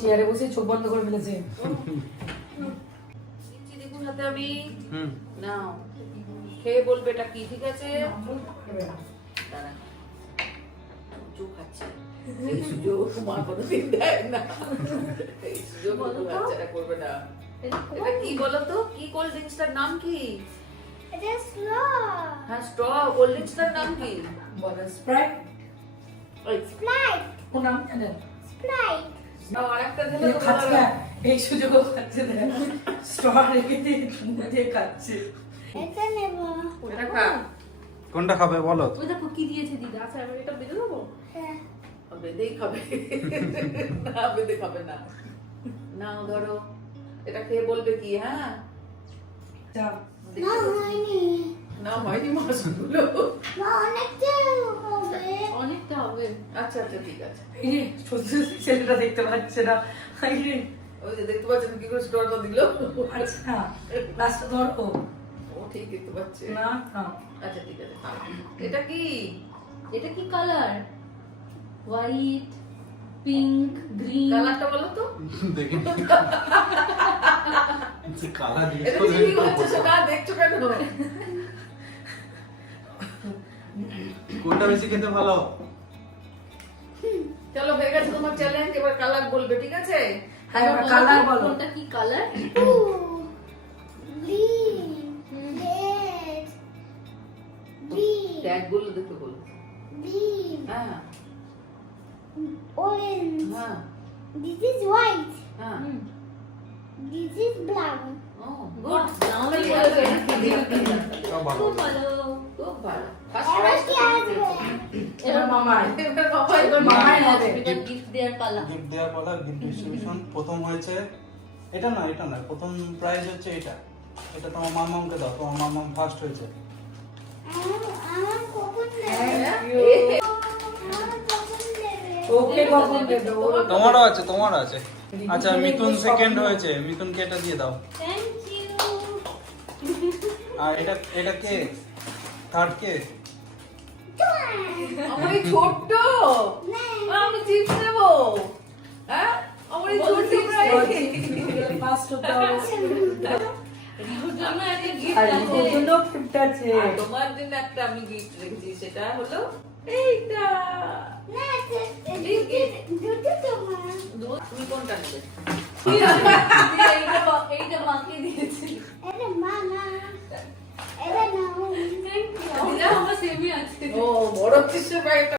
চেয়ারে বসে চোখ বন্ধ করে ফেলেছে। দেখুন হাতে আমি নাও খেয়ে বলবে এটা কি, ঠিক আছে? দাঁড়া, চোখ খাচ্ছে এই সুযোগ মা কোনোদিন দেয় না, এই সুযোগ বাচ্চারা করবে না। এটা কি বলো তো, কি কোল্ড ড্রিঙ্কসটার নাম কি? এটা স্লো হ্যাঁ, স্ট্র কোল্ড ড্রিঙ্কসটার নাম কি? বলো স্প্রাইট। স্প্রাইট কোন নাম জানেন? স্প্রাইট আরেকটা দিলে তো খাচ্ছে ভালো। না, এই সুযোগও খাচ্ছে না, স্ট্র রেখে দিয়ে দিয়ে খাচ্ছে। এটা নেব এটা খা। কোনটা খাবে বলো? ওই দেখো কি দিয়েছে দিদা। আচ্ছা এবার এটা বেঁধে দেবো। হ্যাঁ বেঁধেই খাবে না, বেঁধে খাবে না। নাও ধরো, এটা খেয়ে বলবে কি? হ্যাঁ যা না হয়নি না, হয়নি মাছগুলো। না অনেকটা হবে অনেকটা হবে। আচ্ছা আচ্ছা ঠিক আছে। এই রে, সত্যি সত্যি ছেলেটা দেখতে পাচ্ছে না। এই রে, ওই যে দেখতে পাচ্ছেন কি করে স্টোরটা দিল। আচ্ছা লাস্টটা ধরো। ও ঠিক দেখতে পাচ্ছে না না, আচ্ছা ঠিক আছে, খাও। এটা কি? এটা কি কালার? White, pink, green. কালারটা বলো তো। দেখি কালা এটা কি হচ্ছে সেটা দেখছো কেন? কোনটা বেশি খেতে ভালো? চলো হয়ে গেছে তোমার চ্যালেঞ্জ, এবার কালার বলবে, ঠিক আছে? হ্যাঁ এবার কালার বলো। কোনটা কি colour? Green red green tag গুলো দেখে বলো। গ্রিন হ্যাঁ orange হ্যাঁ this is white হ্যাঁ। this is brown ও গুড। নাওনি বলেছে। সব ভালো খুব ভালো। খুব ভালো। এবার কি আসবে এবার মামাই। এবার বাবা এবার মামাই মামাই হবে। গিফট দেওয়ার পালা। গিফট দেওয়ার পর গিফট ডিস্ট্রিবিউশন প্রথম হয়েছে এটা না প্রথম প্রাইজ হচ্ছে এটা। এটা তোমার মামামকে দাও, তোমার মামাম ফার্স্ট হয়েছে। আমার কখন দেবে Thank you. আমার কখন দেবে ওকে কখন দেবে? তোমারও আছে। আচ্ছা মিথুন সেকেন্ড হয়েছে, মিথুনকে এটা দিয়ে দাও। থ্যাংক ইউ আর এটা কে থার্ড কে? আমার এই ছোট্ট, আমি চিপস নেবো। হ্যাঁ আমার এই ছোট্ট প্রাইজ। ফার্স্ট হতে হবে। রিহুর জন্য একটা আর গিফট আছে। ওর জন্য gift আছে। আর তোমার জন্য একটা আমি গিফট রেখেছি, সেটা হলো এইটা। না দুটো তোমার তুমি কোনটা নেবে?